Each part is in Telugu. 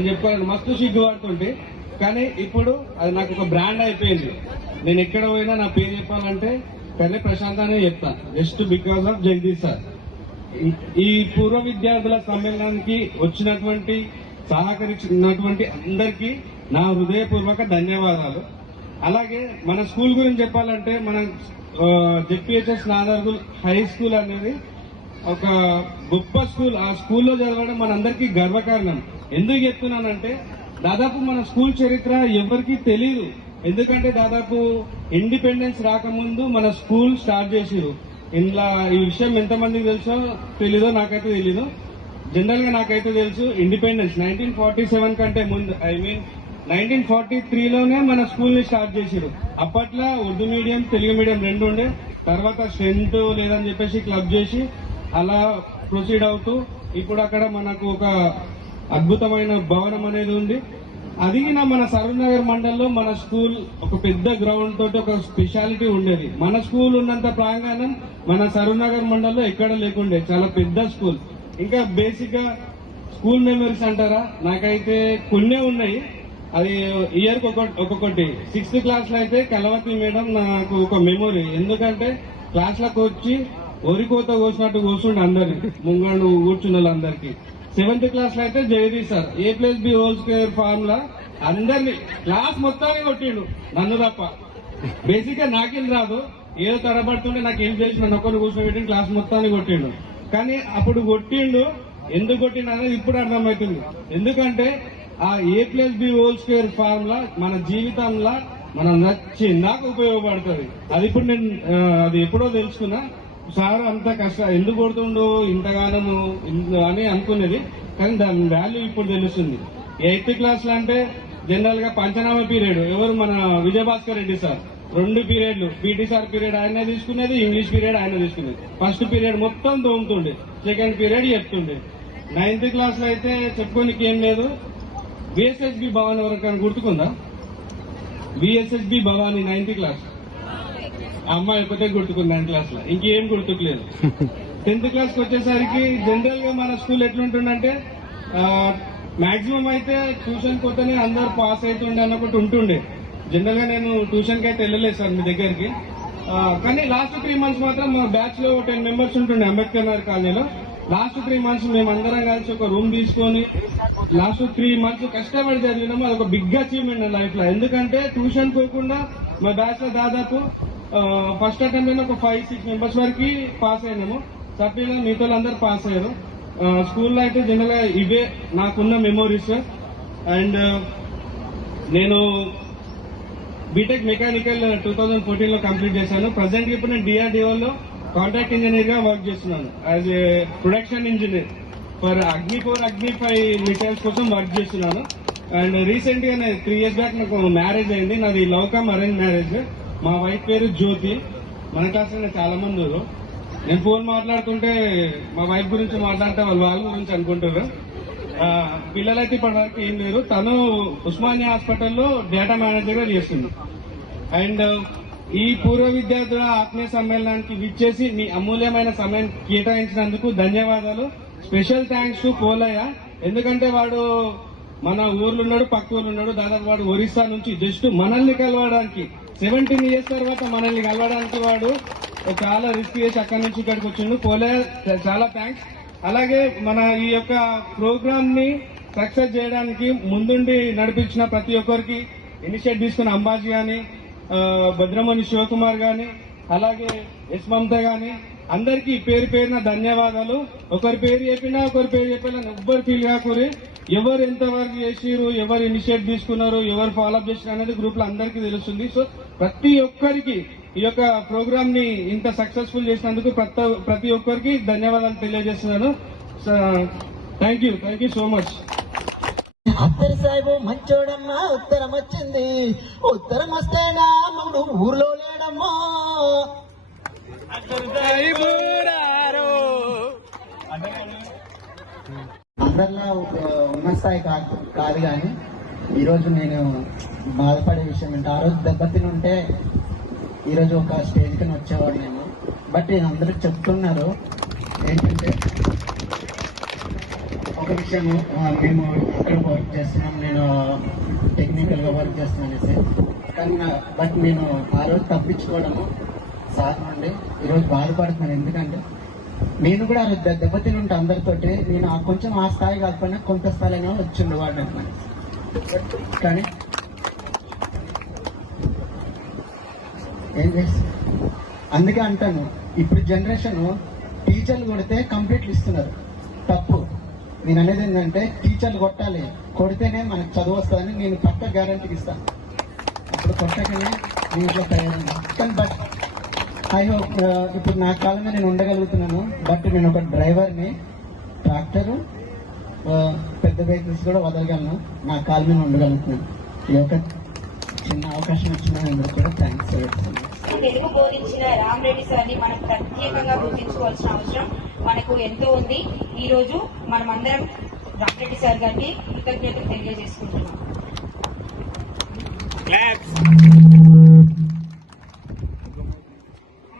అని చెప్పుకోవాలని మస్తు సిగ్గుపడుతుంటే, కానీ ఇప్పుడు అది నాకు ఒక బ్రాండ్ అయిపోయింది. నేను ఎక్కడ పోయినా నా పేరు చెప్పాలంటే కర్రె ప్రశాంత్ అనే చెప్తాను, just because of Jagadish sir. ఈ పూర్వ విద్యార్థుల సమ్మేళనానికి వచ్చినటువంటి సహకరించినటువంటి అందరికీ నా హృదయపూర్వక ధన్యవాదాలు. అలాగే మన స్కూల్ గురించి చెప్పాలంటే మన జెడ్పీహెచ్ఎస్ నాదర్గుల్ హై స్కూల్ అనేది ఒక గొప్ప స్కూల్. ఆ స్కూల్లో చదవడం మనందరికీ గర్వకారణం. ఎందుకు చెప్తున్నానంటే దాదాపు మన స్కూల్ చరిత్ర ఎవరికీ తెలియదు. ఎందుకంటే దాదాపు ఇండిపెండెన్స్ రాకముందు మన స్కూల్ స్టార్ట్ చేసిరు. ఇంట్లో ఈ విషయం ఎంతమందికి తెలుసో తెలీదో నాకైతే తెలీదు. జనరల్ గా నాకైతే తెలుసు ఇండిపెండెన్స్ 1947 కంటే ముందు, ఐ మీన్ 1943లోనే మన స్కూల్ ని స్టార్ట్ చేసిరు. అప్పట్లో ఉర్దూ మీడియం తెలుగు మీడియం రెండు ఉండే. తర్వాత స్ట్రెంత్ లేదని చెప్పేసి క్లబ్ చేసి అలా ప్రొసీడ్ అవుతూ ఇప్పుడు అక్కడ మనకు ఒక అద్భుతమైన భవనం అనేది ఉంది. అది మన సరూర్ నగర్ మండలంలో మన స్కూల్ ఒక పెద్ద గ్రౌండ్ తోటి ఒక స్పెషాలిటీ ఉండేది. మన స్కూల్ ఉన్నంత ప్రాంగణం మన సరూర్ నగర్ మండలంలో ఎక్కడ లేకుండే, చాలా పెద్ద స్కూల్. ఇంకా బేసిక్ గా స్కూల్ మెమరీస్ అంటారా, నాకైతే కొన్నే ఉన్నాయి. అది ఇయర్ ఒక్కొక్కటి. 6th క్లాస్ లో అయితే కలవతి మేడం నాకు ఒక మెమొరీ. ఎందుకంటే క్లాస్ లకు వచ్చి ఒరికోత కోసినట్టు కూర్చుండే అందరినీ, ముంగడు కూర్చున్న వాళ్ళందరికీ. 7th క్లాస్ లో అయితే జగదీష్ సార్ A+B² ఫార్ములా అందరినీ క్లాస్ మొత్తాన్ని కొట్టిండు, నన్ను తప్ప. బేసిక్ గా నాకేం రాదు, ఏదో తడబడుతుంటే నాకు ఏం చేసి నన్ను ఒక్కరు కూర్చోబెట్టి క్లాస్ మొత్తాన్ని కొట్టిండు. కానీ అప్పుడు కొట్టిండు, ఎందుకు కొట్టిండు అనేది ఇప్పుడు అర్థమవుతుంది. ఎందుకంటే ఆ A+B² ఫార్ములా మన జీవితంలో మనం నచ్చిందాక ఉపయోగపడుతుంది. అది ఇప్పుడు నేను అది ఎప్పుడో తెలుసుకున్నా. సార్ అంత ఎందుకు కొడుతుండో ఇంతగానము అని అనుకునేది, కానీ దాని వాల్యూ ఇప్పుడు తెలుస్తుంది. 8th క్లాస్ లో అంటే జనరల్ గా పంచనామా పీరియడ్ ఎవరు మన విజయభాస్కర్ రెడ్డి సార్, 2 పీరియడ్లు. పీటీ సార్ పీరియడ్ ఆయన తీసుకునేది, ఇంగ్లీష్ పీరియడ్ ఆయన తీసుకునేది. ఫస్ట్ పీరియడ్ మొత్తం తోముతుండే, సెకండ్ పీరియడ్ చెప్తుండే. 9th క్లాస్ లో అయితే చెప్పుకోనికి ఏం లేదు. VSSB భవాని ఎవరికైనా గుర్తుకుందా? VSSB భవాని 9th క్లాస్ అమ్మాయి ఒకటే గుర్తుకుంది 9th క్లాస్ లో, ఇంకేం గుర్తుకులేదు. 10th క్లాస్ కి వచ్చేసరికి జనరల్ గా మన స్కూల్ ఎట్లుంటుందంటే మాక్సిమం అయితే ట్యూషన్ పోతేనే అందరు పాస్ అవుతుండే అన్న ఒకటి ఉంటుండే. జనరల్ గా నేను ట్యూషన్ కి అయితే వెళ్ళలేదు సార్ మీ దగ్గరికి. కానీ లాస్ట్ 3 months మాత్రం మా బ్యాచ్ లో 10 members ఉంటుండే అంబేద్కర్ నగర్ కాలనీలో. లాస్ట్ 3 months మేమందరం కలిసి ఒక రూమ్ తీసుకొని లాస్ట్ 3 months కష్టపడి చదివినాము. అదొక బిగ్ అచీవ్మెంట్ నా లైఫ్ లో. ఎందుకంటే ట్యూషన్ పోకుండా మా బ్యాచ్ లో దాదాపు ఫస్ట్ అటెంప్ట్ అయినా ఒక 5-6 members వరకు పాస్ అయినాము. సభ్యులు మిగతా అందరు పాస్ అయ్యారు. స్కూల్లో అయితే జనరల్ గా ఇవే నాకున్న మెమోరీస్. అండ్ నేను బీటెక్ మెకానికల్ 2014 లో కంప్లీట్ చేశాను. ప్రజెంట్ ఇప్పుడు నేను DRDO లో కాంట్రాక్ట్ ఇంజనీర్ గా వర్క్ చేస్తున్నాను. As a production engineer for అగ్ని 5 మిసైల్స్ కోసం వర్క్ చేస్తున్నాను. అండ్ రీసెంట్ గా 3 years బ్యాక్ నాకు మ్యారేజ్ అయింది. నాది లవ్ కమ్ అరేంజ్ మ్యారేజ్. మా వైఫ్ పేరు జ్యోతి. మన క్లాస్ లో చాలా మంది ఉన్నారు. నేను ఫోన్ మాట్లాడుతుంటే మా వైఫ్ గురించి మాట్లాడితే వాళ్ళ గురించి అనుకుంటారు. పిల్లలైతే ఇప్పటివరకు ఏం లేరు. తను ఉస్మానియా హాస్పిటల్లో డేటా మేనేజర్ గా చేస్తుంది. అండ్ ఈ పూర్వ విద్యార్థుల ఆత్మీయ సమ్మేళనానికి విచ్చేసి మీ అమూల్యమైన సమయం కేటాయించినందుకు ధన్యవాదాలు. Special thanks to Polayya. ఎందుకంటే వాడు మన ఊర్లో ఉన్నాడు, పక్క ఊర్లో ఉన్నాడు. దాదాపు వాడు ఒరిస్సా నుంచి జస్ట్ మనల్ని కలవడానికి 17 years తర్వాత మనల్ని కలవడానికి వాడు చాలా రిస్క్ చేసి అక్కడి నుంచి ఇక్కడికి వచ్చిండు. పోలయ్య చాలా థ్యాంక్స్. అలాగే మన ఈ యొక్క ప్రోగ్రామ్ ని సక్సెస్ చేయడానికి ముందుండి నడిపించిన ప్రతి ఒక్కరికి, ఇనిషియేట్ తీసుకున్న అంబాజీ గాని, భద్రమణి శివకుమార్ గాని, అలాగే ఎస్ మమత గాని, అందరికీ పేరు పేరున ధన్యవాదాలు. ఒకరి పేరు చెప్పినా ఒకరి పేరు చెప్పినా ఎవ్వరు ఫీల్ కాకూరి. ఎవరు ఎంతవరకు చేసిరు, ఎవరు ఇనిషియేట్ తీసుకున్నారు, ఎవరు ఫాలోఅప్ చేసినారు అనేది గ్రూప్ లో అందరికీ తెలుస్తుంది. సో ప్రతి ఒక్కరికి ఈ యొక్క ప్రోగ్రామ్ ని ఇంత సక్సెస్ఫుల్ చేసినందుకు ప్రతి ఒక్కరికి ధన్యవాదాలు తెలియజేస్తున్నాను. Thank you so much. అత్తరు సాహిబు మంచోడమ్మా, ఉత్తరం వచ్చింది. ఉత్తరం వస్తేనా నువ్వు ఊర్లో లేడమ్మా. అందరిలో ఉన్న స్థాయి కాదు కానీ ఈరోజు నేను బాధపడే విషయం ఏంటి, ఆ రోజు దెబ్బతిని ఉంటే ఈరోజు ఒక స్టేజ్ కింద వచ్చేవాడు నేను. బట్ అందరూ చెప్తున్నారు ఏంటంటే ఒక ఒక విషయము మేము అక్కడ వర్క్ చేస్తున్నాం, నేను టెక్నికల్ గా వర్క్ చేస్తున్నాను సార్. కానీ బట్ నేను ఆ రోజు తప్పించుకోవడము సార్ నుండి ఈరోజు బాధపడుతున్నాను. ఎందుకంటే నేను కూడా ఆ రోజు దెబ్బతిని ఉంటా అందరితోటి. నేను కొంచెం ఆ స్థాయి కాకపోయినా కొంత స్థాయిలో వచ్చిండేవాడు. కానీ ఏం చేస్తా, అందుకే అంటాను ఇప్పుడు జనరేషన్ టీచర్లు కొడితే కంప్లీట్లు ఇస్తున్నారు, తప్పు. నేను అనేది ఏంటంటే టీచర్లు కొట్టాలి, కొడితేనే మనకు చదువు వస్తుందని నేను పక్క గ్యారంటీకి ఇస్తాను. అప్పుడు కొట్టకనే నేను ఇట్లా తయారైనా. కానీ బట్ ఐ హోప్ ఇప్పుడు నా కాలం మీద నేను ఉండగలుగుతున్నాను. బట్ నేను ఒక డ్రైవర్ని, ట్రాక్టరు, పెద్ద వెహికల్స్ కూడా వదలగలను, నా కాలం మీద ఉండగలుగుతున్నాను. ఈ ఒక చిన్న అవకాశం ఇచ్చినందుకు కూడా థ్యాంక్స్ చెప్తున్నాను. తెలుగు బోధించిన రామరెడ్డి సార్ని మనం ప్రత్యేకంగా గుర్తించుకోవాల్సిన అవసరం మనకు ఎంతో ఉంది. ఈ రోజు మనమందరం రామరెడ్డి సార్ గారికి కృతజ్ఞతలు తెలియజేసుకుంటున్నాం.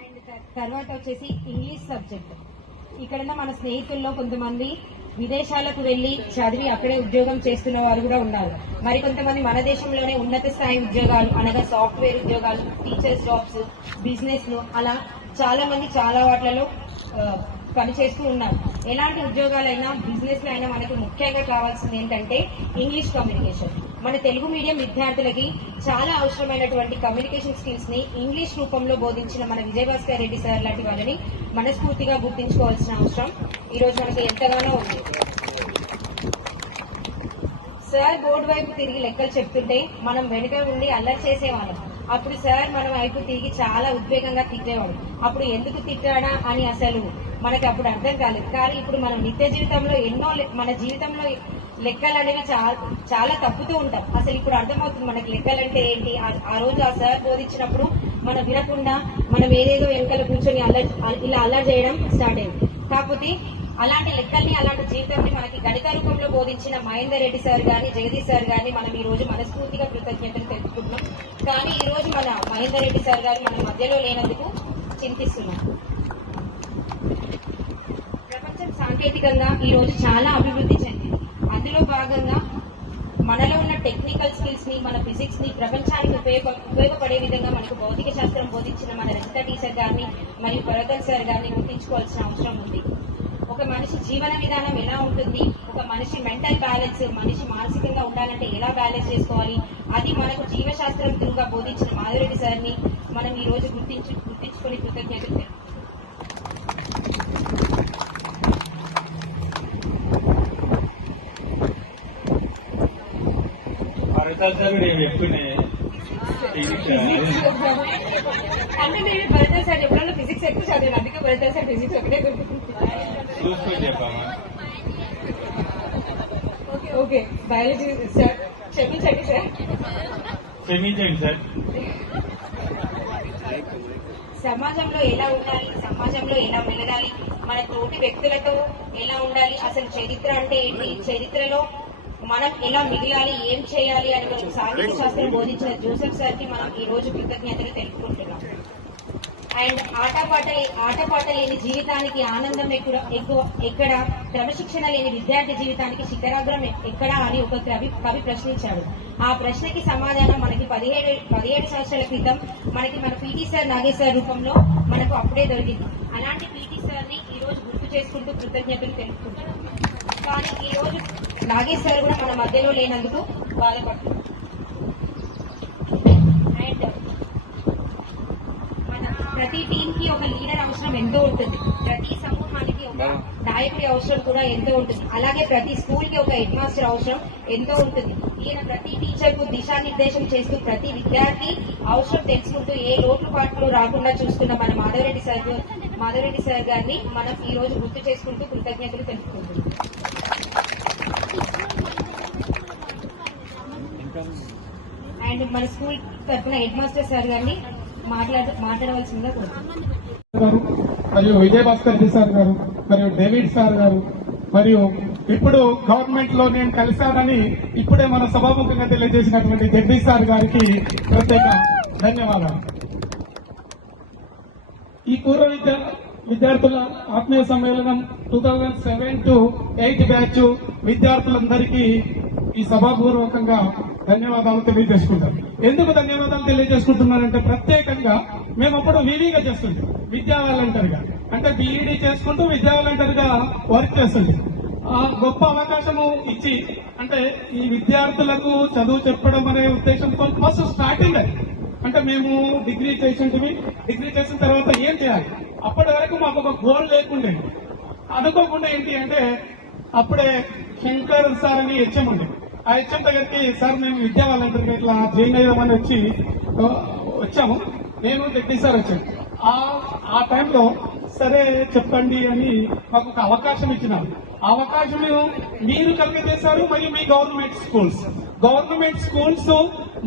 అండ్ తర్వాత వచ్చేసి ఇంగ్లీష్ సబ్జెక్ట్. ఇక్కడున్న మన స్నేహితుల్లో కొంతమంది విదేశాలకు వెళ్లి చదివి అక్కడే ఉద్యోగం చేస్తున్న వారు కూడా ఉన్నారు. మరికొంతమంది మన దేశంలోనే ఉన్నత స్థాయి ఉద్యోగాలు అనగా సాఫ్ట్వేర్ ఉద్యోగాలు, టీచర్స్ జాబ్స్, బిజినెస్ లు, అలా చాలా మంది చాలా వాటిలలో పనిచేస్తూ ఉన్నారు. ఎలాంటి ఉద్యోగాలైనా బిజినెస్ లో అయినా మనకు ముఖ్యంగా కావాల్సింది ఏంటంటే ఇంగ్లీష్ కమ్యూనికేషన్. మన తెలుగు మీడియం విద్యార్థులకి చాలా అవసరమైనటువంటి కమ్యూనికేషన్ స్కిల్స్ ని ఇంగ్లీష్ రూపంలో బోధించిన మన విజయభాస్కర్ రెడ్డి సార్ లాంటి వాళ్ళని మనస్ఫూర్తిగా గుర్తించుకోవాల్సిన అవసరం ఈ రోజు మనకు ఎంతగానో ఉంది. సార్ బోర్డు వైపు తిరిగి లెక్కలు చెప్తుంటే మనం వెనుక ఉండి అల్లరి చేసేవాళ్ళం. అప్పుడు సార్ మన వైపు తిరిగి చాలా ఉద్వేగంగా తిట్టేవాడు. అప్పుడు ఎందుకు తిట్టాడా అని అసలు మనకి అప్పుడు అర్థం కాలేదు. కానీ ఇప్పుడు మనం నిత్య జీవితంలో మన జీవితంలో లెక్కలు అనేవి చాలా తప్పుతూ ఉంటాం. అసలు ఇప్పుడు అర్థమవుతుంది మనకి లెక్కలంటే ఏంటి. ఆ రోజు ఆ సార్ బోధించినప్పుడు మనం వినకుండా మనం ఏదేదో వెనకాల కూర్చొని ఇలా అల్లరి చేయడం స్టార్ట్ అయింది. కాకపోతే అలాంటి లెక్కల్ని, అలాంటి జీవితాన్ని మనకి గణిత రూపంలో బోధించిన మహేందర్ రెడ్డి సార్ గాని, జగదీష్ సార్ గాని మనం ఈ రోజు మనస్ఫూర్తిగా కృతజ్ఞతలు తెలుపుకుంటున్నాం. కానీ ఈ రోజు మన మహేందర్ రెడ్డి సార్ గారు మన మధ్యలో లేనందుకు చింతిస్తున్నాం. ప్రపంచం సాంకేతికంగా ఈ రోజు చాలా అభివృద్ధి చెందింది. అందులో భాగంగా మనలో ఉన్న టెక్నికల్ స్కిల్స్ ని, మన ఫిజిక్స్ ని ప్రపంచానికి ఉపయోగపడే విధంగా మనకు భౌతిక శాస్త్రం బోధించిన మన రజిత టీచర్ గారిని మరియు భరతన్ సార్ గారిని గుర్తించుకోవాల్సిన అవసరం ఉంది. ఒక మనిషి జీవన విధానం ఎలా ఉంటుంది, ఒక మనిషి మెంటల్ బ్యాలెన్స్, మనిషి మానసికంగా ఉండాలంటే ఎలా బ్యాలెన్స్ చేసుకోవాలి, అది మనకు జీవశాస్త్రం త్రూగా బోధించిన మాధవరెడ్డి సార్ని మనం ఈ రోజు గుర్తించుకొని కృతజ్ఞతలు. అంటే నేను భరతన్ సార్ ఎప్పుడన్నా ఫిజిక్స్ ఎక్కువ చదివాను, అందుకే భరతన్ సార్ ఫిజిక్స్ ఒకటే ఓకే. బయాలజీ సార్ క్షమించండి సార్. సమాజంలో ఎలా ఉండాలి, సమాజంలో ఎలా మెలగాలి, మన తోటి వ్యక్తులతో ఎలా ఉండాలి, అసలు చరిత్ర అంటే ఏంటి, చరిత్రలో మనం ఎలా మిగిలాలి, ఏం చేయాలి అని మనకు సాంఘిక శాస్త్రం బోధించిన జోసెఫ్ సార్ కి మనం ఈ రోజు కృతజ్ఞతలు తెలుపుకుంటున్నాం. అండ్ ఆటపాట లేని జీవితానికి ఆనందం ఎక్కడ, క్రమశిక్షణ లేని విద్యార్థి జీవితానికి శిఖరాగ్రం ఎక్కడా అని ఒక కవి ప్రశ్నించాడు. ఆ ప్రశ్నకి సమాధానం మనకి 17 సంవత్సరాల క్రితం మనకి మన పీటీ సార్ నాగేష్ సార్ రూపంలో మనకు అప్పుడే దొరికింది. అలాంటి పీటీ సార్ ని ఈ రోజు గుర్తు చేసుకుంటూ కృతజ్ఞతలు తెలుపుకుంటున్నాం. కానీ ఈ రోజు నాగేష్ సార్ కూడా మన మధ్యలో లేనందుకు బాధపడుతున్నాం. అండ్ ప్రతి టీమ్ కి ఒక లీడర్ అవసరం ఎంతో ఉంటుంది, ప్రతి సమూహానికి ఒక నాయకుడి అవసరం కూడా ఎంతో ఉంటుంది. అలాగే ప్రతి స్కూల్ కి ఒక హెడ్ మాస్టర్ అవసరం ఎంతో ఉంటుంది. ఈయన ప్రతి టీచర్ కు దిశానిర్దేశం చేస్తూ ప్రతి విద్యార్థి అవసరం తెలుసుకుంటూ ఏ లోటుపాట్లు రాకుండా చూస్తున్న మన మాధవరెడ్డి సార్ గారిని మనం ఈ రోజు గుర్తు చేసుకుంటూ కృతజ్ఞతలు తెలుపుకుంటున్నాం. అండ్ మన స్కూల్ తరఫున హెడ్ మాస్టర్ సార్ గారిని మాట్లాడవలసిందిగా కోరుతున్నాను. మరియు విజయభాస్కర్ రెడ్డి సార్ గారు, మరియు డేవిడ్ సార్ గారు, మరియు ఇప్పుడు గవర్నమెంట్ లో నేను కలిశానని ఇప్పుడే మన సభాముఖంగా తెలియజేసినటువంటి జగదీష్ సార్ గారికి ప్రత్యేక ధన్యవాదాలు. ఈ పూర్వ విద్యార్థుల ఆత్మీయ సమ్మేళనం 2007 to 8 బ్యాచ్ విద్యార్థులందరికీ ఈ సభాపూర్వకంగా ధన్యవాదాలు తెలియజేసుకుంటాం. ఎందుకు ధన్యవాదాలు తెలియజేసుకుంటున్నానంటే ప్రత్యేకంగా మేము అప్పుడు వివిగా చేస్తుంటాం, విద్యా వాలంటీర్ గా, అంటే బీఈడీ చేసుకుంటూ విద్యా వాలంటీర్ గా వర్క్ చేస్తుంది. ఆ గొప్ప అవకాశము ఇచ్చి అంటే ఈ విద్యార్థులకు చదువు చెప్పడం అనే ఉద్దేశంతో ఫస్ట్ స్టార్టింగ్ అది. అంటే మేము డిగ్రీ చేసిన తర్వాత ఏం చేయాలి, అప్పటి వరకు మాకు ఒక గోల్ లేకుండే. అనుకోకుండా ఏంటి అంటే అప్పుడే శంకర్ సార్ అని హెచ్ఎం ఉండే. ఆ హెచ్ఎం దగ్గరికి సార్ మేము విద్యా వాలంటీర్గా ఇట్లా జాయిన్ అయ్యామని వచ్చాము, నేను జగదీష్ సార్ వచ్చాను. ఆ టైంలో సరే చెప్పండి అని మాకు ఒక అవకాశం ఇచ్చినారు. ఆ అవకాశం మీరు కలిగజేశారు. మరియు మీ గవర్నమెంట్ స్కూల్స్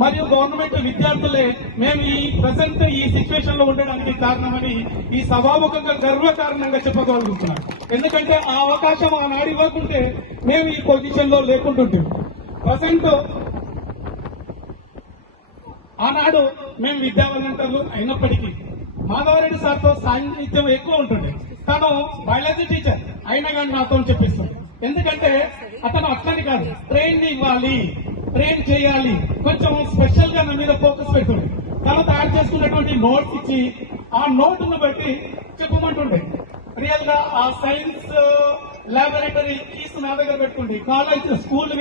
మరియు గవర్నమెంట్ విద్యార్థులే మేము ఈ ప్రజెంట్ ఈ సిచ్యువేషన్ లో ఉండడానికి కారణమని ఈ సభాముఖంగా గర్వకారణంగా చెప్పగలుగుతున్నాం. ఎందుకంటే ఆ అవకాశం ఆనాడు ఇవ్వకుంటే మేము ఈ పొజిషన్ లో లేకుంటుంటాం. ప్రజెంట్ ఆనాడు మేము విద్యా వాలంటీర్లు అయినప్పటికీ మాధవరెడ్డి సార్తో సాన్నిధ్యం ఎక్కువ ఉంటుండే. తను బయాలజీ టీచర్ అయినా కానీ నాతో చెప్పిస్తాడు. ఎందుకంటే అతను అట్లని కాదు, ట్రైన్ ఇవ్వాలి, ట్రైన్ చేయాలి, కొంచెం స్పెషల్ గా నా మీద ఫోకస్ పెట్టుండే. తను తయారు చేసుకున్నటువంటి నోట్స్ ఇచ్చి ఆ నోటును బట్టి చెప్పమంటుండే. రియల్ గా ఆ సైన్స్ ల్యాబొరేటరీ కీస్ నా దగ్గర పెట్టుకుంటే, కాలేజ్ స్కూల్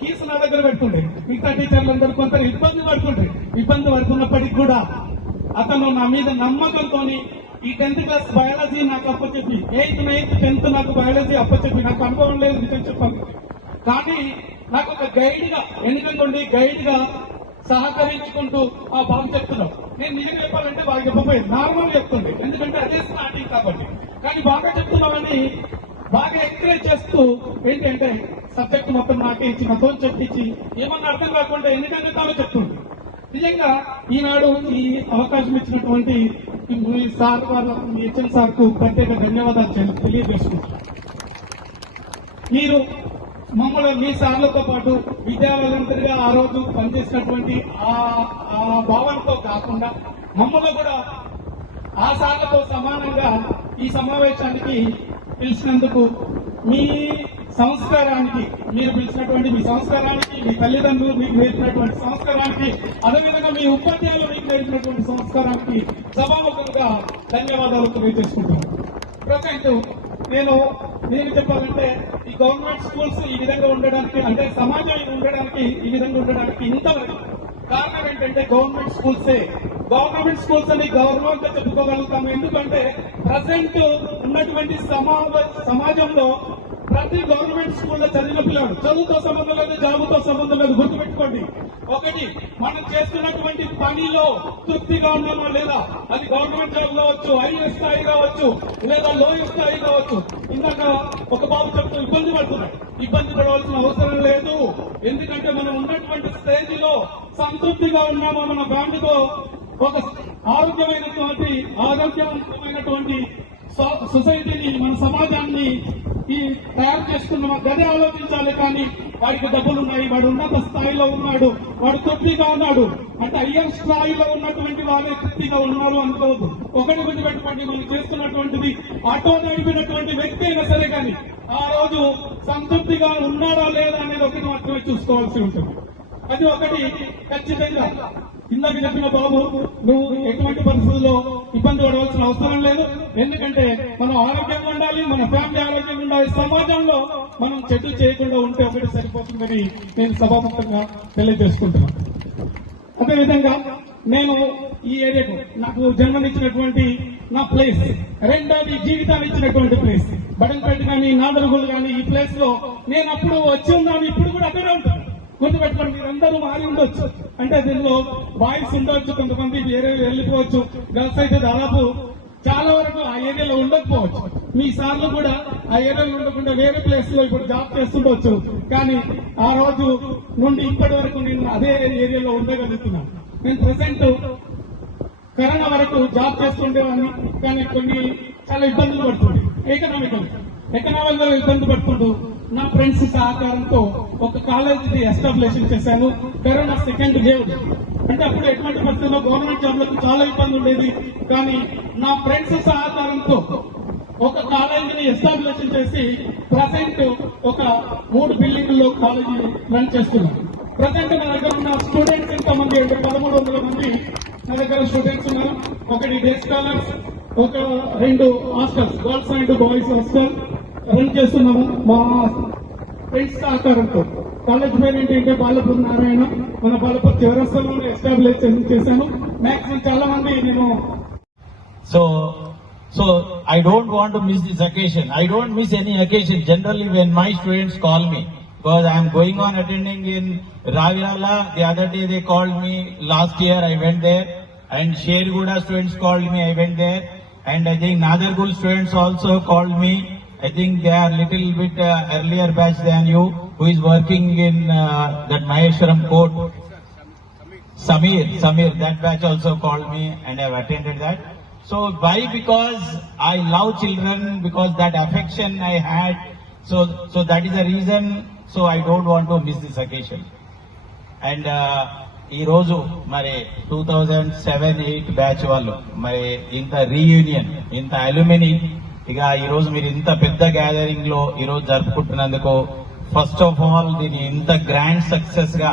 కీస్ నా దగ్గర పెట్టుకుంటే, మిగతా టీచర్లందరూ కొంత ఇబ్బంది పడుతున్నప్పటికీ కూడా అతను నా మీద నమ్మకంతో ఈ 10th క్లాస్ బయాలజీ నాకు అప్పచెప్పి, 8th, 9th, 10th నాకు బయాలజీ అప్పచెప్పి, నాకు అనుభవం లేదు నిజం చెప్పాను, కానీ నాకు ఒక గైడ్ గా సహకరించుకుంటూ ఆ బాగా చెప్తున్నావు. నేను నిజంగా చెప్పాలంటే బాగా చెప్పబోయేది, నార్మల్ చెప్తుంది, ఎందుకంటే అదే స్టార్టింగ్ కాబట్టి. కానీ బాగా చెప్తున్నామని బాగా ఎంకరేజ్ చేస్తూ ఏంటంటే సబ్జెక్ట్ మొత్తం నాకే ఇచ్చి నాతో చెప్పించి ఏమన్నా అర్థం కాకుండా ఎందుకంటే తాను చెప్తుంది. నిజంగా ఈనాడు ఈ అవకాశం ఇచ్చినటువంటి మీ సార్ మీ హెచ్ఎం సార్ కు ప్రత్యేక ధన్యవాదాలు తెలియజేసుకుంటున్నాను. మీరు మమ్మల్ని మీ సార్లతో పాటు విద్యా వాలంటీర్గా ఆ రోజు పనిచేసినటువంటి ఆ భావనతో కాకుండా మమ్మల్ని కూడా ఆ సార్లతో సమానంగా ఈ సమావేశానికి పిలిచినందుకు, మీ సంస్కారానికి, మీరు పిలిచినటువంటి మీ సంస్కారానికి, మీ తల్లిదండ్రులు మీకు నేర్పినటువంటి సంస్కారానికి, అదేవిధంగా మీ ఉపాధ్యాయులు మీకు నేర్పినటువంటి సంస్కారానికి సభాముఖంగా ధన్యవాదాలు తెలియజేసుకుంటాను. ప్రజెంట్ నేను చెప్పాలంటే ఈ గవర్నమెంట్ స్కూల్స్ ఈ విధంగా ఉండడానికి, అంటే సమాజం ఉండడానికి, ఈ విధంగా ఉండడానికి ఇంతవరకు కారణం ఏంటంటే గవర్నమెంట్ స్కూల్స్ అని గౌరవంగా చెప్పుకోగలుగుతాము. ఎందుకంటే ప్రజెంట్ ఉన్నటువంటి సమాజంలో ప్రతి గవర్నమెంట్ స్కూల్లో చదివిన పిల్లలు చదువుతో సంబంధం లేదు, జాబుతో సంబంధం లేదు. గుర్తుపెట్టుకోండి, ఒకటి మనం చేస్తున్నటువంటి పనిలో తృప్తిగా ఉన్నామో లేదా, అది గవర్నమెంట్ జాబ్ కావచ్చు, హైయర్ స్థాయి కావచ్చు, లేదా లోయర్ స్థాయి కావచ్చు. ఇందాక ఒక బాబు చెప్తూ ఇబ్బంది పడవలసిన అవసరం లేదు. ఎందుకంటే మనం ఉన్నటువంటి స్టేజ్ లో సంతృప్తిగా ఉన్నామో, మన బ్యాంకుతో ఒక ఆరోగ్యవంతమైనటువంటి సొసైటీని, మన సమాజాన్ని తయారు చేసుకున్నాం. గదే ఆలోచించాలి. కానీ వాడికి డబ్బులున్నాయి, వాడు ఉన్నత స్థాయిలో ఉన్నాడు, వాడు తృప్తిగా ఉన్నాడు అంటే హయ్యర్ స్థాయిలో ఉన్నటువంటి వాళ్ళే తృప్తిగా ఉన్నారు అనుకోవద్దు. ఒకటి గుర్తుపెట్టుకోండి, మనం చేస్తున్నటువంటిది ఆటో నడిపినటువంటి వ్యక్తి అయినా సరే కానీ ఆ రోజు సంతృప్తిగా ఉన్నాడా లేదా అనేది ఒకటి మాత్రమే చూసుకోవాల్సి ఉంటుంది. అది ఒకటి ఖచ్చితంగా. ఇందాక చెప్పిన బాబు, నువ్వు ఎటువంటి పరిస్థితుల్లో ఇబ్బంది పడవలసిన అవసరం లేదు. ఎందుకంటే మనం ఆరోగ్యంగా ఉండాలి, మన ఫ్యామిలీ ఆరోగ్యంగా ఉండాలి, సమాజంలో మనం చెడు చేయకుండా ఉంటే ఒకటి సరిపోతుందని నేను సభాముఖంగా తెలియజేసుకుంటున్నాను. అదేవిధంగా నేను ఈ ఏరియాకు నాకు జన్మనిచ్చినటువంటి నా ప్లేస్, రెండోది జీవితాన్ని ఇచ్చినటువంటి ప్లేస్ బడంపేట కానీ, నాదరుగులు కానీ, ఈ ప్లేస్ లో నేను అప్పుడు వచ్చి ఉన్నాను, ఇప్పుడు కూడా అక్కడే ఉంటాను. గుర్తుపెట్టుకోండి, మీరందరూ మారి ఉండొచ్చు. అంటే దీనిలో బాయ్స్ ఉండొచ్చు, కొంతమంది వేరే వెళ్ళిపోవచ్చు, గర్ల్స్ అయితే దాదాపు చాలా వరకు ఆ ఏరియాలో ఉండకపోవచ్చు. మీ సార్లు కూడా ఆ ఏరియాలో ఉండకుండా వేరే ప్లేస్ లో ఇప్పుడు జాబ్ చేస్తుండొచ్చు. కానీ ఆ రోజు నుండి ఇప్పటి వరకు నేను అదే ఏరియాలో ఉండగలుగుతున్నాను. నేను ప్రెసెంట్ కరోనా వరకు జాబ్ చేస్తుండేవాడిని, కానీ కొన్ని చాలా ఇబ్బందులు పడుతుంది. ఎకనామికల్ గా ఇబ్బంది పడుతుంటూ నా ఫ్రెండ్స్ సహకారంతో ఒక కాలేజీ ఎస్టాబ్లిష్ చేశాను. కరోనా సెకండ్ వేవ్ అంటే అప్పుడు ఎటువంటి పరిస్థితుల్లో గవర్నమెంట్ జాబ్లకు చాలా ఇబ్బంది ఉండేది. కానీ నా ఫ్రెండ్స్ సహకారంతో ఒక కాలేజీని ఎస్టాబ్లిష్ చేసి ప్రజెంట్ ఒక 3 బిల్డింగుల్లో కాలేజీ రన్ చేస్తున్నాం. ప్రజెంట్ నా దగ్గర ఉన్న స్టూడెంట్స్ ఎంతమంది అంటే 1300 మంది నా దగ్గర స్టూడెంట్స్ ఉన్నారు. ఒకటి డే స్కాలర్స్, ఒక 2 hostels, girls and boys hostel run చేస్తున్నాము మా ఫ్రెండ్స్ సహకారంతో. కాలేజ్ పేరు ఏంటంటే బాలపూర్ నారాయణ, మన బాలపూర్ చివరస్థలంలో ఎస్టాబ్లిష్ చేశాను. మాక్సిమం చాలా మంది నేను So I don't want to miss this occasion. I don't miss any occasion generally when my students call me, because I am going on attending in Ravirala. The other day they called me. Last year I went there, and Sherguda students called me. I went there, and I think Nadargul students also called me. I think they are little bit earlier batch than you, who is working in that Maheshwaram court. Samir, that batch also called me, and I have attended that. So why? Because I love children, because that affection I had. So that is the reason. So I don't want to miss this occasion. And ఈ రోజు మరి 2007-8 బ్యాచ్ వాళ్ళు మరి ఇంత రీయూనియన్, ఇంత అల్యూమిని, ఇక ఈ రోజు మీరు ఇంత పెద్ద గ్యాదరింగ్ లో ఈ రోజు జరుపుకుంటున్నందుకు ఫస్ట్ ఆఫ్ ఆల్ దీని ఇంత గ్రాండ్ సక్సెస్ గా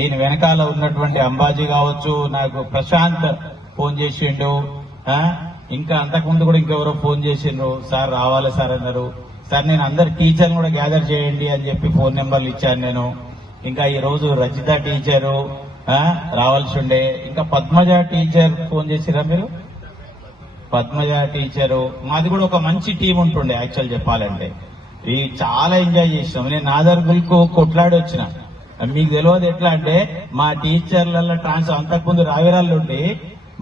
దీని వెనకాల ఉన్నటువంటి అంబాజీ కావచ్చు, నాకు ప్రశాంత్ ఫోన్ చేసిండు, ఇంకా అంతకుముందు కూడా ఇంకెవరో ఫోన్ చేసిండ్రు, సార్ రావాలి సార్ అన్నారు. సార్ నేను అందరు టీచర్లు కూడా గ్యాదర్ చేయండి అని చెప్పి ఫోన్ నెంబర్లు ఇచ్చాను నేను. ఇంకా ఈ రోజు రజిత టీచరు రావాల్సి ఉండే, ఇంకా పద్మజ టీచర్ ఫోన్ చేసిరా మీరు? పద్మజ టీచరు, మాది కూడా ఒక మంచి టీం ఉంటుండే యాక్చువల్ చెప్పాలంటే. ఇవి చాలా ఎంజాయ్ చేసినాం. నేను నాదర్గుల్కు కొట్లాడి వచ్చిన. మీకు తెలియదు ఎట్లా అంటే మా టీచర్లలో అంతకుముందు రావిరాళ్ళు ఉండి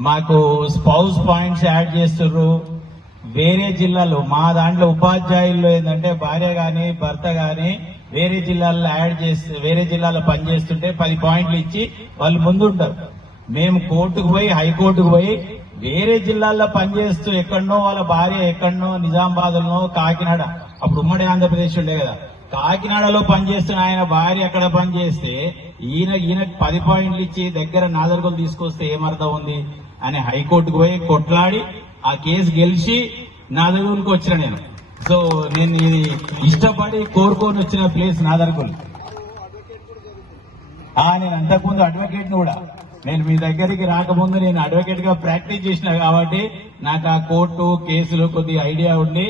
మాకు స్పౌస్ పాయింట్స్ యాడ్ చేస్తుర్రు. వేరే జిల్లాలో మా దాంట్లో ఉపాధ్యాయుల్లో ఏంటంటే భార్య గాని భర్త గాని వేరే జిల్లాల్లో యాడ్ చేస్తే, వేరే జిల్లాలో పనిచేస్తుంటే 10 పాయింట్లు ఇచ్చి వాళ్ళు ముందుంటారు. మేము కోర్టుకు పోయి, హైకోర్టుకు పోయి వేరే జిల్లాల్లో పనిచేస్తూ ఎక్కడనో వాళ్ళ భార్య ఎక్కడనో నిజామాబాద్లో, కాకినాడ, అప్పుడు ఉమ్మడి ఆంధ్రప్రదేశ్ ఉండే కదా, కాకినాడలో పనిచేస్తున్న ఆయన భార్య అక్కడ పనిచేస్తే ఈయనకి 10 పాయింట్లు ఇచ్చి దగ్గర నాదర్గులు తీసుకొస్తే ఏమర్థం ఉంది అని హైకోర్టుకు పోయి కొట్లాడి ఆ కేసు గెలిచి నాదర్గులకు వచ్చిన నేను. సో నేను ఇది ఇష్టపడి కోరుకొని వచ్చిన ప్లేస్ నాదర్గుల్. నేను అంతకుముందు అడ్వకేట్ కూడా, నేను మీ దగ్గరికి రాకముందు నేను అడ్వకేట్ గా ప్రాక్టీస్ చేసిన కాబట్టి నాకు ఆ కోర్టు కేసులు కొద్దిగా ఐడియా ఉండి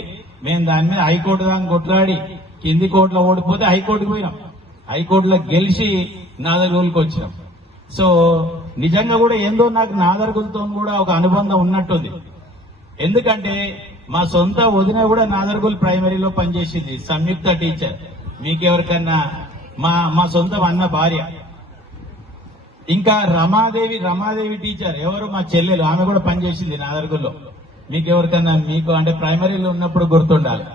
మేము దాని మీద హైకోర్టు దాకా కొట్లాడి కింది కోర్టులో ఓడిపోతే హైకోర్టుకు పోయినాం. హైకోర్టులో గెలిచి నాదర్గులకు వచ్చినాం. సో నిజంగా కూడా ఏందో నాకు నాదర్గులతో కూడా ఒక అనుబంధం ఉన్నట్టుంది. ఎందుకంటే మా సొంత వదిన కూడా నాదర్గుల్ ప్రైమరీలో పనిచేసింది, సంయుక్త టీచర్. మీకెవరికన్నా మా సొంత అన్న భార్య. ఇంకా రమాదేవి టీచర్ ఎవరు, మా చెల్లెలు, ఆమె కూడా పనిచేసింది నాదర్గుల్లో. మీకెవరికన్నా మీకు అంటే ప్రైమరీలో ఉన్నప్పుడు గుర్తుండాలి.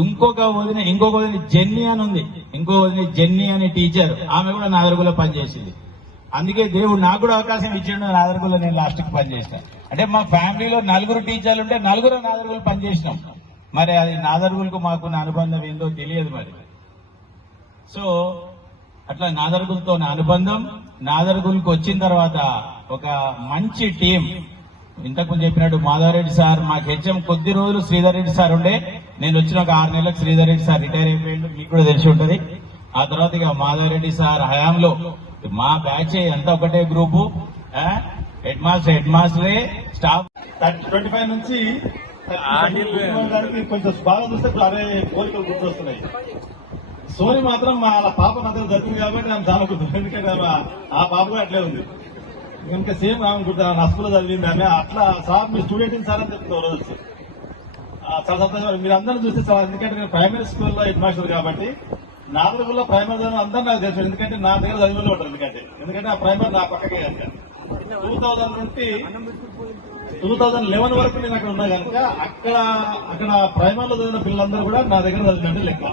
ఇంకొక వదిన జెన్నీ అని ఉంది, ఇంకో వదిన జెన్నీ అనే టీచర్, ఆమె కూడా నాదర్గుల్లో పనిచేసింది. అందుకే దేవుడు నాకు కూడా అవకాశం ఇచ్చిండు, నాదర్గుల్లో నేను లాస్ట్కి పనిచేసిన. అంటే మా ఫ్యామిలీలో 4 టీచర్లు ఉంటే 4 నాదర్గులు పనిచేసినాం. మరి అది నాదర్గులకు మాకున్న అనుబంధం ఏందో తెలియదు మరి. సో అట్లా నాదర్గులతో అనుబంధం. నాదర్గులకు వచ్చిన తర్వాత ఒక మంచి టీం. ఇంతకుముందు చెప్పినట్టు మాధవరెడ్డి సార్ మాకు హెచ్ఎం కొద్ది రోజులు శ్రీధర్ రెడ్డి సార్ ఉండే. నేను వచ్చిన ఒక 6 నెలలకు శ్రీధర్ రెడ్డి సార్ రిటైర్ అయిపోయిండు, మీకు కూడా తెలిసి ఉంటది. ఆ తర్వాత ఇక మాధవరెడ్డి సార్ హయాంలో మా బ్యాచ్ అంతా ఒకటే గ్రూపు, హెడ్ మాస్టరే స్టాఫ్ 25 నుంచి కొంచెం బాగా చూస్తే అరే కోరికలు గుర్తొస్తున్నాయి. సోని మాత్రం వాళ్ళ పాప నదులు జరిగింది కాబట్టి ఆమె చాలా గుర్తు. ఎందుకంటే ఆ పాప కూడా అట్లే ఉంది. ఇంకా సేమ్ ఆమె గుర్తు, నస్పులో చదివింది ఆమె. అట్లా సార్ మీ స్టూడెంట్ సార్ అని చెప్తున్నారు రోజు. చాలా సంతోషం మీరు అందరూ చూస్తే చాలా. ఎందుకంటే నేను ప్రైమరీ స్కూల్లో హెడ్ మాస్టర్ కాబట్టి నాదర్గుల్లో ప్రైమరీ చదివిన అందరూ నాకు తెలుసు. ఎందుకంటే నా దగ్గర చదివిలో ఉంటారు. ఎందుకంటే ఆ ప్రైమరీ నా పక్కకే కనుక 2000 నుండి 2011 వరకు నేను అక్కడ ఉన్నా కనుక అక్కడ ప్రైమరీలో చదివిన పిల్లలందరూ కూడా నా దగ్గర చదివినట్టు లెక్క.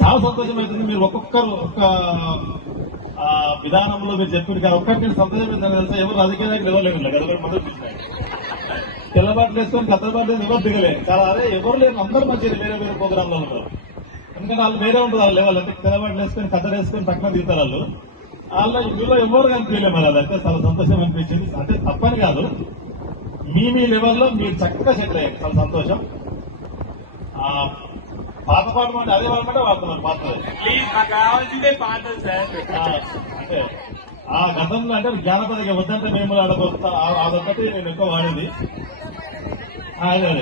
చాలా సంతోషం అవుతుంది. మీరు ఒక్కొక్కరు ఒక్క విధానంలో మీరు చెప్పారు కానీ ఒక్కరికి నేను సంతోషం తెలుసా, ఎవరు రాజకీయాలకు నిలవలేదు. గదొకటి మొదలు చూసినాయి తెల్లబాట్లు వేసుకొని కత్తబాట్లు ఎవరు దిగలేదు. చాలా అదే ఎవరు లేరు, అందరూ మంచిది వేరే వేరే ప్రోగ్రాంలో ఉన్నారు. ఎందుకంటే వాళ్ళు వేరే ఉంటుంది వాళ్ళ లెవెల్. అంటే తెల్లబాట్లు వేసుకొని కత్తలు వేసుకొని పక్కన దిగుతారు వాళ్ళు. వీళ్ళు ఎవరు కనిపించలేదు. మరి అదైతే చాలా సంతోషం అనిపించింది. అంటే తప్పని కాదు, మీ లెవెల్లో మీరు చక్కగా సెటిల్ అయ్యారు. చాలా సంతోషం. పాత పాట అంటే అదే వాళ్ళమంటే వాడుతున్నారు పాత ప్లీజ్ నాకు కావాల్సిందే పాటలు సార్. అంటే ఆ గతంలో అంటే జానపద వద్దంటే మేము ఆడబోతా అదొక్కటి నేను ఎక్కువ వాడేది. అదే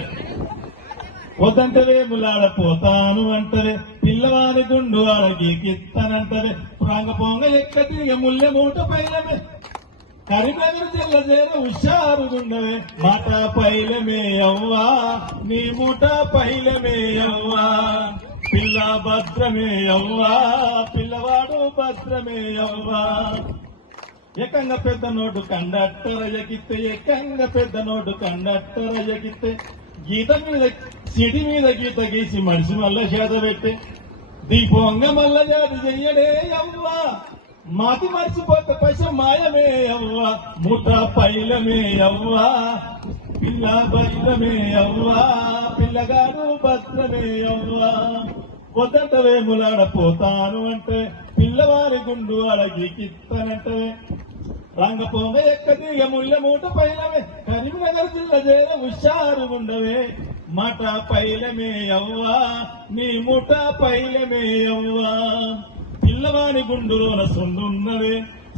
వద్దంటే వేములాడపోతాను అంటవే, పిల్లవాని గుండు ఆడగీకిస్తానంటవే, ప్రాంగ పొంగ ఎక్క తిరిగి ముల్లె మూట పైలమే, కరీంనగర్ జిల్లా చేర హుషారుగుండవే, మాట పైలమే అవ్వా నీ మూట పైలమే అవ్వా, పిల్ల భద్రమే అవ్వా పిల్లవాడు భద్రమే అవ్వా. ఏకంగా పెద్ద నోటు కండక్టర్ ఎగితే, ఏకంగా పెద్ద నోటు కండక్టర్ ఎగితే, గీత మీద సిడి మీద గీత గీసి మనిషి మల్ల చేత పెట్టే, దీపంగ మల్ల జాతి చెయ్యడే అవ్వా, మాతి మర్చిపోతే పైస మాయమే అవ్వా, మూట పైలమే అవ్వా పిల్ల భద్రమే అవ్వా పిల్లగాడు భద్రమే అవ్వా. వద్దంట వేములాడపోతాను అంటే, పిల్లవారి గుండు అడగికిస్తానంటే, రంగపోంగ ఎక్క దిగ ముల్లె మూట పైలమే, కరీంనగర్ జిల్లా చేర హుషారుగుండవే, మాట పైలమే అవ్వా నీ మూట పైలమే అవ్వా. పిల్లవాని గుండులోన సొండున్నవే,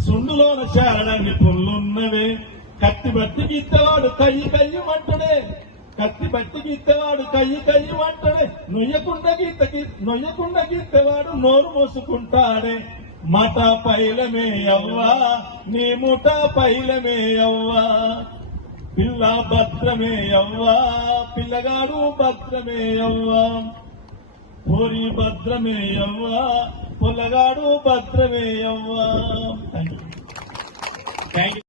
సొండులోన శారడాన్ని పుల్లున్నవే, కత్తి బట్టి గీత్తవాడు కయ్యి కయ్యి మంటడే, కత్తి బట్టి గీత్తవాడు కయ్యి కయ్యి మంటడే, నొయ్యకుండా గీత్తవాడు నోరు మోసుకుంటాడే, మాట పైలమే అవ్వా నీ మూట పైలమే అవ్వా, పిల్ల భద్రమే అవ్వా పిల్లగాడు భద్రమే అవ్వా, పోరి భద్రమే అవ్వా పొల్లగాడు భద్రమే అవ్వా. Thank you.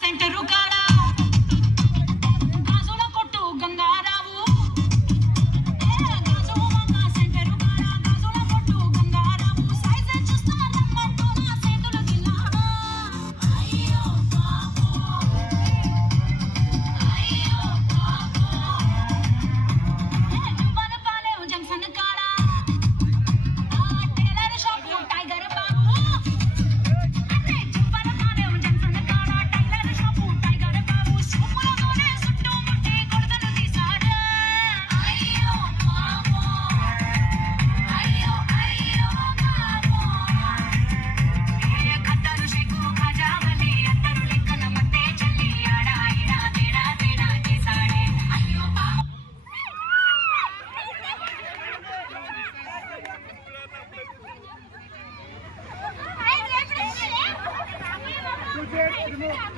సెంటరు కాడ గాజుల కొట్టు గంగారావు, సెంటరు కాడ గాజుల కొట్టు గంగారావు, సైజు చూస్తా రమ్మంటూ నా చేతులు గిల్లాడు. అయ్యో పాపో అయ్యో పాపో, జంపనపాలెం జంక్షన్ కాడ టైలర్ షాపు టైగర్ బాబు, Hey,